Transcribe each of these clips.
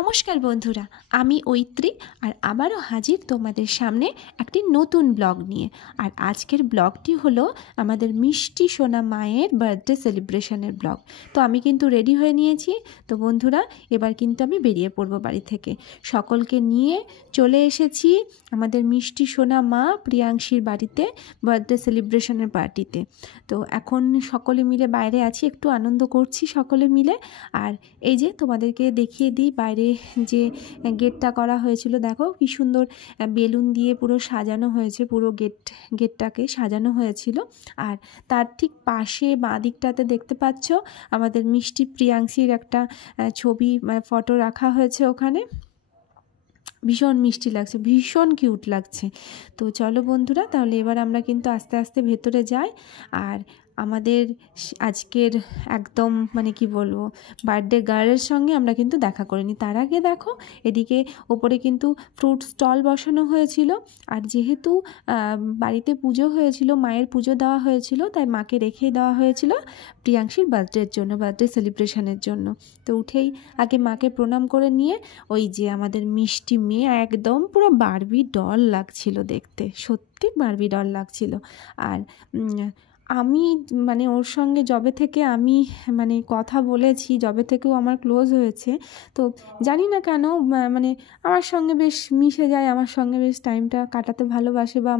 নমস্কার বন্ধুরা, আমি ঐত্রী আর আবারও হাজির তোমাদের সামনে একটি নতুন ব্লগ নিয়ে। আর আজকের ব্লগটি হলো আমাদের মিষ্টি সোনা মায়ের বার্থডে সেলিব্রেশনের ব্লগ। তো আমি কিন্তু রেডি হয়ে নিয়েছি। তো বন্ধুরা, এবার কিন্তু আমি বেরিয়ে পড়বো বাড়ি থেকে। সকলকে নিয়ে চলে এসেছি আমাদের মিষ্টি সোনা মা প্রিয়াংশীর বাড়িতে বার্থডে সেলিব্রেশনের পার্টিতে। তো এখন সকলে মিলে বাইরে আছি, একটু আনন্দ করছি সকলে মিলে। আর এই যে তোমাদেরকে দেখিয়ে দিই বাইরে যে গেটটা করা হয়েছিল, দেখো কি সুন্দর বেলুন দিয়ে পুরো সাজানো হয়েছে, পুরো গেটটাকে সাজানো হয়েছিল। আর তার ঠিক পাশে বাঁ দিকটাতে দেখতে পাচ্ছ আমাদের মিষ্টি প্রিয়াংশীর একটা ছবি ফটো রাখা হয়েছে ওখানে। ভীষণ মিষ্টি লাগছে, ভীষণ কিউট লাগছে। তো চলো বন্ধুরা, তাহলে এবার আমরা কিন্তু আস্তে আস্তে ভেতরে যাই। আর আমাদের আজকের একদম কি বলবো, বার্থডে গার্লের সঙ্গে আমরা কিন্তু দেখা করিনি। তার আগে দেখো এদিকে ওপরে কিন্তু ফ্রুট স্টল বসানো হয়েছিল। আর যেহেতু বাড়িতে পুজো হয়েছিল, মায়ের পুজো দেওয়া হয়েছিল, তাই মাকে রেখেই দেওয়া হয়েছিল প্রিয়াংশীর বার্থডের জন্য, বার্থডে সেলিব্রেশনের জন্য। তো উঠেই আগে মাকে প্রণাম করে নিয়ে ওই যে আমাদের মিষ্টি মেয়ে একদম পুরো বারবি ডল লাগছিল দেখতে, সত্যি বারবি ডল লাগছিল। আর আমি ওর সঙ্গে যবে থেকে আমি কথা বলেছি, যবে থেকেও আমার ক্লোজ হয়েছে, তো জানি না কেন আমার সঙ্গে বেশ মিশে যায়, আমার সঙ্গে বেশ টাইমটা কাটাতে ভালোবাসে, বা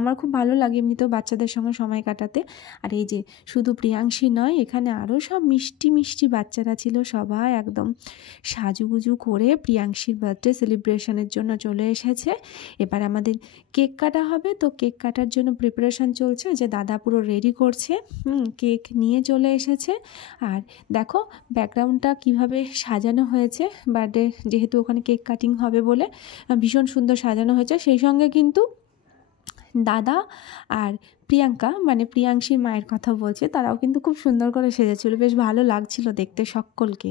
আমার খুব ভালো লাগে এমনিতেও বাচ্চাদের সঙ্গে সময় কাটাতে। আর এই যে শুধু প্রিয়াংশী নয়, এখানে আরও সব মিষ্টি মিষ্টি বাচ্চারা ছিল, সবাই একদম সাজুগুজু করে প্রিয়াংশীর বার্থডে সেলিব্রেশনের জন্য চলে এসেছে। এবার আমাদের কেক কাটা হবে। তো কেক কাটার জন্য প্রিপারেশন চলছে, যে দাদা পুরো রেডি করছে, কেক নিয়ে চলে এসেছে। আর দেখো ব্যাকগ্রাউন্ডটা কিভাবে সাজানো হয়েছে, বার্থডে যেহেতু ওখানে কেক কাটিং হবে বলে ভীষণ সুন্দর সাজানো হয়েছে। সেই সঙ্গে কিন্তু দাদা আর প্রিয়াঙ্কা প্রিয়াংশীর মায়ের কথা বলছে, তারাও কিন্তু খুব সুন্দর করে সেজেছিল, বেশ ভালো লাগছিল দেখতে সকলকে।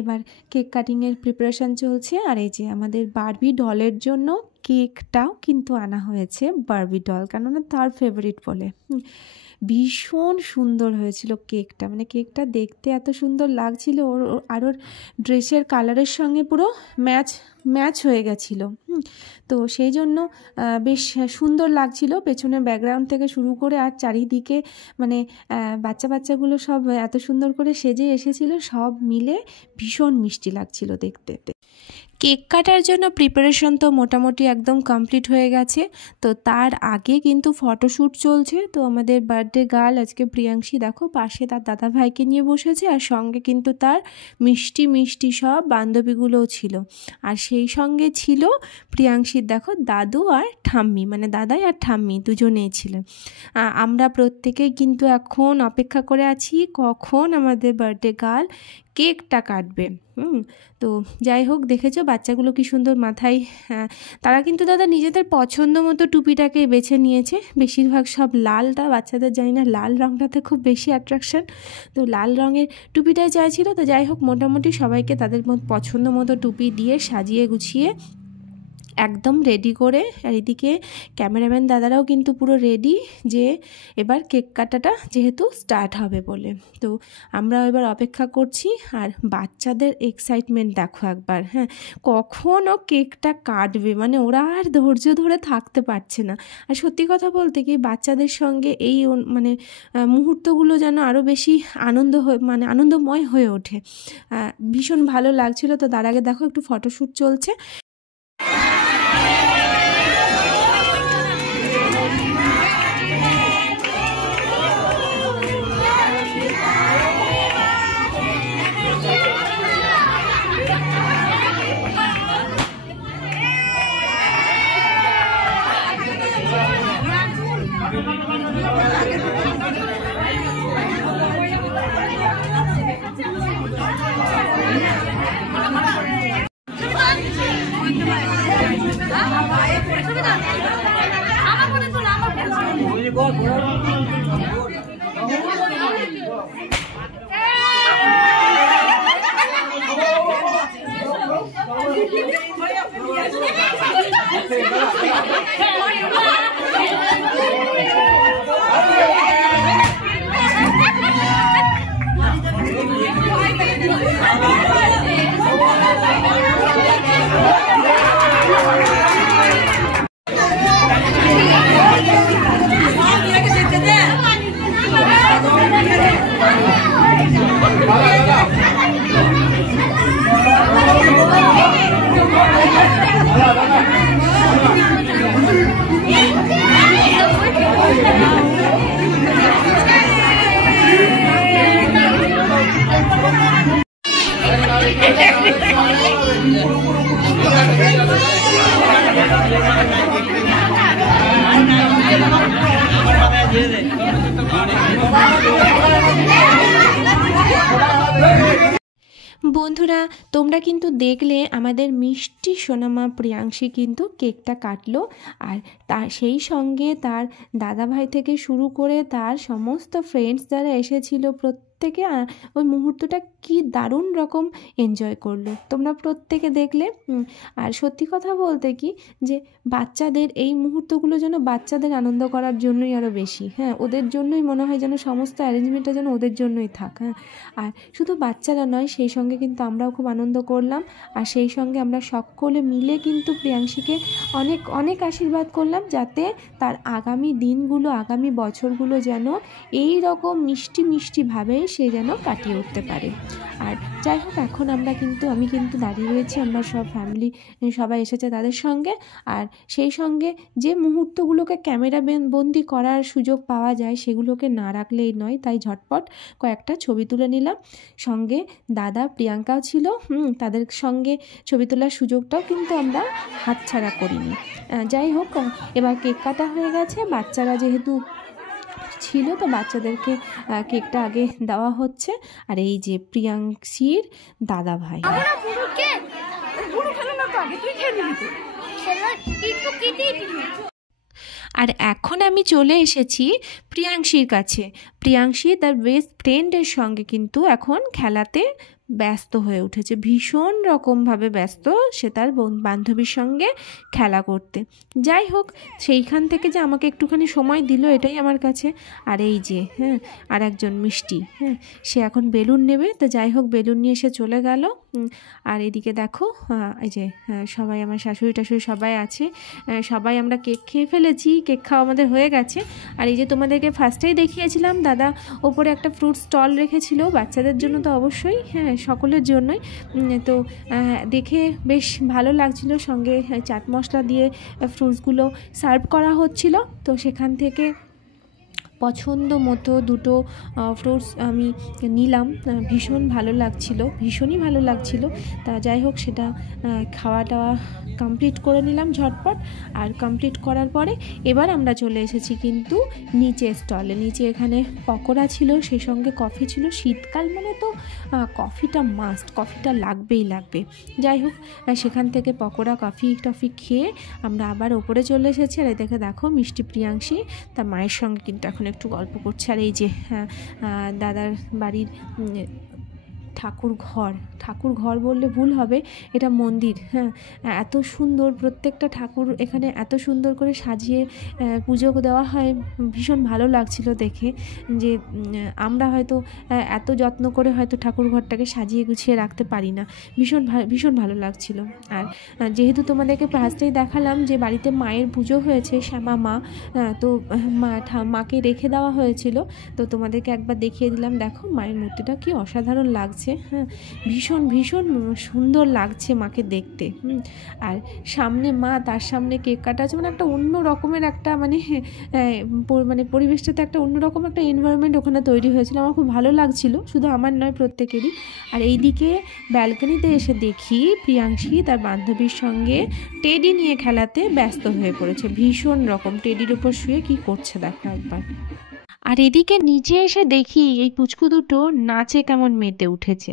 এবার কেক কাটিংয়ের প্রিপারেশান চলছে। আর এই যে আমাদের বারবি ডলের জন্য কেকটাও কিন্তু আনা হয়েছে, বারবি ডল, কেননা তার ফেভারিট বলে। ভীষণ সুন্দর হয়েছিল কেকটা, কেকটা দেখতে এত সুন্দর লাগছিল, ওর ড্রেসের কালারের সঙ্গে পুরো ম্যাচ হয়ে গেছিলো। তো সেই জন্য বেশ সুন্দর লাগছিল, পেছনের ব্যাকগ্রাউন্ড থেকে শুরু করে আর চারিদিকে বাচ্চাগুলো সব এত সুন্দর করে সেজে এসেছিল, সব মিলে ভীষণ মিষ্টি লাগছিল দেখতে। কেক কাটার জন্য প্রিপারেশন তো মোটামুটি একদম কমপ্লিট হয়ে গেছে। তো তার আগে কিন্তু ফটোশ্যুট চলছে। তো আমাদের বার্থডে গার্ল আজকে প্রিয়াংশী, দেখো পাশে তার দাদা ভাইকে নিয়ে বসেছে, আর সঙ্গে কিন্তু তার মিষ্টি মিষ্টি সব বান্ধবীগুলোও ছিল। আর সেই সঙ্গে ছিল প্রিয়াংশীর দেখো দাদু আর ঠাম্মি, দাদাই আর ঠাম্মি দুজনেই ছিলেন। আমরা প্রত্যেকেই কিন্তু এখন অপেক্ষা করে আছি কখন আমাদের বার্থডে গার্ল কেকটা কাটবে। তো যাই হোক, দেখেছো বাচ্চাগুলো কি সুন্দর মাথায়, তারা কিন্তু দাদা নিজেদের পছন্দ মতো টুপিটাকে বেছে নিয়েছে। বেশিরভাগ সব লালটা, বাচ্চাদের জানি না লাল রঙটাতে খুব বেশি অ্যাট্রাকশন, তো লাল রঙের টুপিটাই চাইছিল। তো যাই হোক, মোটামুটি সবাইকে তাদের পছন্দ মতো টুপি দিয়ে সাজিয়ে গুছিয়ে একদম রেডি করে, আর এদিকে ক্যামেরাম্যান দাদারাও কিন্তু পুরো রেডি, যে এবার কেক কাটাটা যেহেতু স্টার্ট হবে বলে। তো আমরা এবার অপেক্ষা করছি। আর বাচ্চাদের এক্সাইটমেন্ট দেখো একবার, কখন ও কেকটা কাটবে, ওরা আর ধৈর্য ধরে থাকতে পারছে না। আর সত্যি কথা বলতে কি, বাচ্চাদের সঙ্গে এই মুহূর্তগুলো যেন আরও বেশি আনন্দময় হয়ে ওঠে, ভীষণ ভালো লাগছিল। তো তার আগে দেখো একটু ফটোশ্যুট চলছে। বন্ধুরা, তোমরা কিন্তু দেখলে আমাদের মিষ্টি সোনামা প্রিয়াংশী কিন্তু কেকটা কাটলো, আর তার সেই সঙ্গে তার দাদাভাই থেকে শুরু করে তার সমস্ত ফ্রেন্ডস যারা এসেছিল প্রত্যেকে ওই মুহূর্তটা কি দারুণ রকম এনজয় করলো। তোমরা প্রত্যেকে দেখলে। আর সত্যি কথা বলতে কি যে বাচ্চাদের এই মুহূর্তগুলো যেন বাচ্চাদের আনন্দ করার জন্যই আরও বেশি। হ্যাঁ, ওদের জন্যই মনে হয় যেন সমস্ত অ্যারেঞ্জমেন্টটা যেন ওদের জন্যই থাক। হ্যাঁ, আর শুধু বাচ্চারা নয়, সেই সঙ্গে কিন্তু আমরাও খুব আনন্দ করলাম। আর সেই সঙ্গে আমরা সকলে মিলে কিন্তু প্রিয়াংশীকে অনেক অনেক আশীর্বাদ করলাম, যাতে তার আগামী দিনগুলো, আগামী বছরগুলো যেন এই রকম মিষ্টি মিষ্টিভাবে সে যেন কাটিয়ে উঠতে পারে। আর যাই হোক, এখন আমি কিন্তু দাঁড়িয়ে রয়েছি, আমরা সব ফ্যামিলি সবাই এসেছে তাদের সঙ্গে। আর সেই সঙ্গে যে মুহূর্তগুলোকে ক্যামেরা বন্দি করার সুযোগ পাওয়া যায় সেগুলোকে না রাখলেই নয়, তাই ঝটপট কয়েকটা ছবি তুলে নিলাম। সঙ্গে দাদা প্রিয়াঙ্কাও ছিল, তাদের সঙ্গে ছবি তোলার সুযোগটাও কিন্তু আমরা হাতছাড়া করিনি। যাই হোক, এবার কেক কাটা হয়ে গেছে। বাচ্চারা যেহেতু ছিল তো বাচ্চাদেরকে কেকটা আগে দেওয়া হচ্ছে। আর এই যে প্রিয়াংশীর দাদা ভাই। আর এখন আমি চলে এসেছি প্রিয়াংশীর কাছে। প্রিয়াংশী তার বেস্ট ফ্রেন্ডের সঙ্গে কিন্তু এখন খেলাতে ব্যস্ত হয়ে উঠেছে, ভীষণ রকমভাবে ব্যস্ত সে তার বান্ধবীর সঙ্গে খেলা করতে। যাই হোক, সেইখান থেকে যে আমাকে একটুখানি সময় দিল এটাই আমার কাছে। আর এই যে আর একজন মিষ্টি, সে এখন বেলুন নেবে। তো যাই হোক, বেলুন নিয়ে এসে চলে গেল। আর এদিকে দেখো, এই যে সবাই আমার শাশুড়ি টাশুড়ি সবাই আছে, সবাই আমরা কেক খেয়ে ফেলেছি, কেক খাওয়া আমাদের হয়ে গেছে। আর এই যে তোমাদেরকে ফার্স্টেই দেখিয়েছিলাম দাদা ওপরে একটা ফ্রুট স্টল রেখেছিল বাচ্চাদের জন্য, তো অবশ্যই সকলের জন্যই। তো দেখে বেশ ভালো লাগছিল, সঙ্গে চাট মশলা দিয়ে ফ্রুটসগুলো সার্ভ করা হচ্ছিল। তো সেখান থেকে পছন্দ মতো দুটো ফ্রুটস আমি নিলাম, ভীষণই ভালো লাগছিল। তা যাই হোক, সেটা খাওয়া দাওয়া কমপ্লিট করে নিলাম ঝটপট। আর কমপ্লিট করার পরে এবার আমরা চলে এসেছি কিন্তু নিচে স্টলে। নিচে এখানে পকোড়া ছিল, সেই সঙ্গে কফি ছিল। শীতকাল মানে তো কফিটা মাস্ট, কফিটা লাগবেই লাগবে। যাই হোক, সেখান থেকে পকোড়া কফি টফি খেয়ে আমরা আবার ওপরে চলে এসেছি। আর এই দেখো মিষ্টি প্রিয়াংশী তার মায়ের সঙ্গে কিন্তু এখন একটু গল্প করছে। আর এই যে দাদার বাড়ির ঠাকুর ঘর বললে ভুল হবে, এটা মন্দির। এত সুন্দর, প্রত্যেকটা ঠাকুর এখানে এত সুন্দর করে সাজিয়ে পুজো দেওয়া হয়, ভীষণ ভালো লাগছিল দেখে। যে আমরা হয়তো এত যত্ন করে হয়তো ঠাকুর ঘরটাকে সাজিয়ে গুছিয়ে রাখতে পারি না, ভীষণ ভালো লাগছিল। আর যেহেতু তোমাদেরকে ফার্স্টেই দেখালাম যে বাড়িতে মায়ের পুজো হয়েছে, শ্যামা মা, তো মাকে রেখে দেওয়া হয়েছিল, তো তোমাদেরকে একবার দেখিয়ে দিলাম। দেখো মায়ের মূর্তিটা কি অসাধারণ লাগছে। ভীষণ সুন্দর লাগছে মাকে দেখতে। আর সামনে মা, তার সামনে কেক কাটা আছে, মানে একটা অন্য রকমের একটা মানে পরিবেশটাতে একটা অন্যরকম একটা এনভায়রনমেন্ট ওখানে তৈরি হয়েছিল। আমার খুব ভালো লাগছিল, শুধু আমার নয় প্রত্যেকেরই। আর এইদিকে ব্যালকনিতে এসে দেখি প্রিয়াংশী তার বান্ধবীর সঙ্গে টেডি নিয়ে খেলাতে ব্যস্ত হয়ে পড়েছে। ভীষণ রকম টেডির উপর শুয়ে কি করছে দেখো একবার। আর এদিকে নিচে এসে দেখি এই পুচকু দুটো নাচে কেমন মেতে উঠেছে।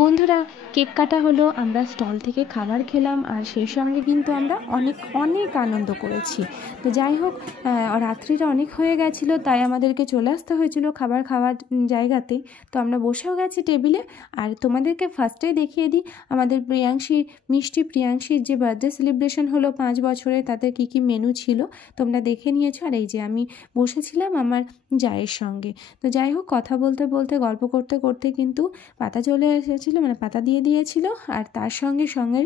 বন্ধুরা, কেক কাটা হলো, আমরা স্টল থেকে খাবার খেলাম, আর সেই সঙ্গে কিন্তু আমরা অনেক অনেক আনন্দ করেছি। তো যাই হোক, রাত্রিটা অনেক হয়ে গেছিলো, তাই আমাদেরকে চলে আসতে হয়েছিল খাবার খাওয়ার জায়গাতেই। তো আমরা বসেও গেছি টেবিলে। আর তোমাদেরকে ফার্স্টেই দেখিয়ে দিই আমাদের মিষ্টি প্রিয়াংশীর যে বার্থডে সেলিব্রেশন হলো 5 বছরে, তাতে কি কি মেনু ছিল তোমরা দেখে নিয়েছো। আর এই যে আমি বসেছিলাম আমার জায়ের সঙ্গে। তো যাই হোক, কথা বলতে বলতে গল্প করতে করতে কিন্তু পাতা চলে এসেছিলো, মানে পাতা দিয়ে দিয়েছিল। আর তার সঙ্গে সঙ্গে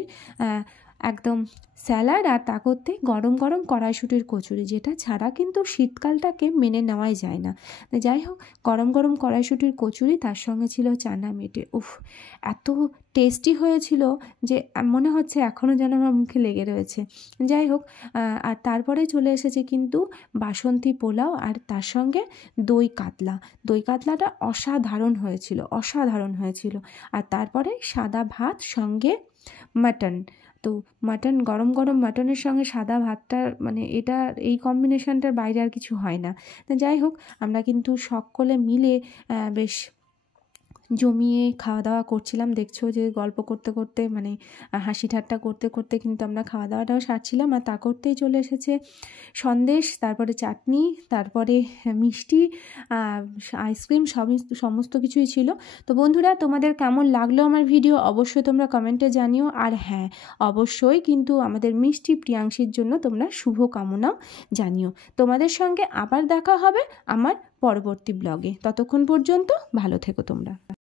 একদম স্যালাড, আর তা করতে গরম গরম কড়াইশুঁটির কচুরি, যেটা ছাড়া কিন্তু শীতকালটাকে মেনে নেওয়াই যায় না। যাই হোক, গরম গরম কড়াইশুঁটির কচুরি, তার সঙ্গে ছিল চানা মেটে। উফ, এত টেস্টি হয়েছিল যে মনে হচ্ছে এখনও যেন আমার মুখে লেগে রয়েছে। যাই হোক, আর তারপরে চলে এসেছে কিন্তু বাসন্তী পোলাও, আর তার সঙ্গে দই কাতলাটা অসাধারণ হয়েছিল। আর তারপরে সাদা ভাত, সঙ্গে মাটন। তো মাটন, গরম গরম মাটনের সঙ্গে সাদা ভাতটা, মানে এটা এই কম্বিনেশনটার বাইরে আর কিছু হয় না। তো যাই হোক, আমরা কিন্তু সকলে মিলে বেশ জমিয়ে খাওয়া দাওয়া করছিলাম। দেখছো যে গল্প করতে করতে, মানে হাসি ঠাট্টা করতে করতে কিন্তু আমরা খাওয়া দাওয়াটাও সারছিলাম। আর তা করতেই চলে এসেছে সন্দেশ, তারপরে চাটনি, তারপরে মিষ্টি, আইসক্রিম, সমস্ত কিছুই ছিল। তো বন্ধুরা, তোমাদের কেমন লাগলো আমার ভিডিও অবশ্যই তোমরা কমেন্টে জানিও। আর হ্যাঁ, অবশ্যই কিন্তু আমাদের মিষ্টি প্রিয়াংশীর জন্য তোমরা শুভকামনাও জানিও। তোমাদের সঙ্গে আবার দেখা হবে আমার পরবর্তী ব্লগে। ততক্ষণ পর্যন্ত ভালো থেকো তোমরা।